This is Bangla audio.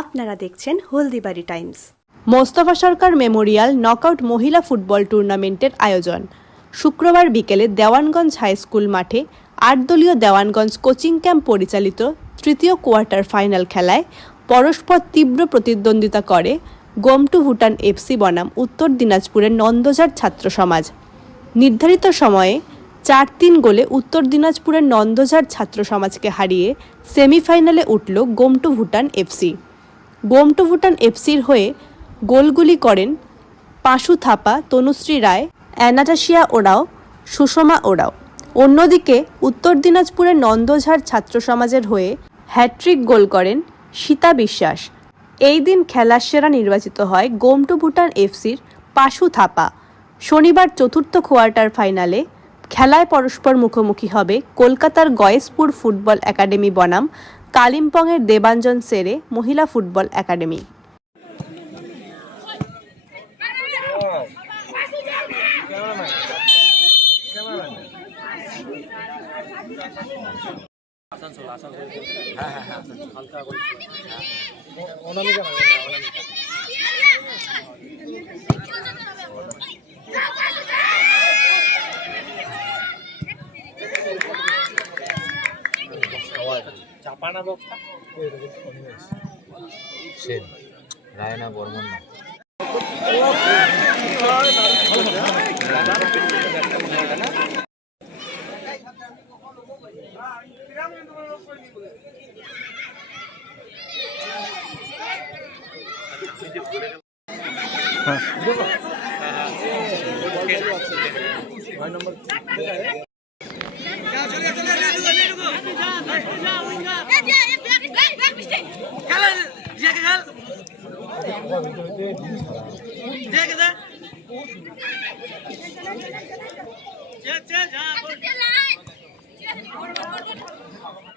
আপনারা দেখছেন Haldibari times. Mostafa Sarkar memorial knockout মহিলা ফুটবল টুর্নামেন্টের আয়োজন। শুক্রবার বিকেলে দেওয়ানগঞ্জ হাই স্কুল মাঠে আট দলীয় দেওয়ানগঞ্জ কোচিং ক্যাম্প পরিচালিত তৃতীয় কোয়ার্টার ফাইনাল খেলায় পরস্পর তীব্র প্রতিদ্বন্দ্বিতা করে গোমটু ভুটান এফসি বনাম উত্তর দিনাজপুরের নন্দঝাড় ছাত্র সমাজ। নির্ধারিত সময়ে চার তিন গোলে উত্তর দিনাজপুরের নন্দঝাড় ছাত্র সমাজকে হারিয়ে সেমিফাইনালে উঠল গোমটু ভুটান এফসি। গোমটু ভুটান এফসির হয়ে গোলগুলি করেন পাশু থাপা, তনুশ্রী রায় অ্যানাটাসিয়া ওরাও, সুষমা ওরাও। অন্যদিকে উত্তর দিনাজপুরের নন্দঝাড় ছাত্র সমাজের হয়ে হ্যাট্রিক গোল করেন সীতা বিশ্বাস। এই দিন খেলার সেরা নির্বাচিত হয় গোমটু ভুটান এফসির পাশু থাপা। শনিবার চতুর্থ কোয়ার্টার ফাইনালে খেলায় পরস্পর মুখোমুখি হবে কলকাতার গয়েশপুর ফুটবল একাডেমি বনাম কালিম্পংয়ের দেবাঞ্জন সেরে মহিলা ফুটবল একাডেমি। হ্যাঁ হ্যাঁ হ্যাঁ আসানসোল হালকা হ্যাঁ। অনামিকা দেখ দেখ চল চল যা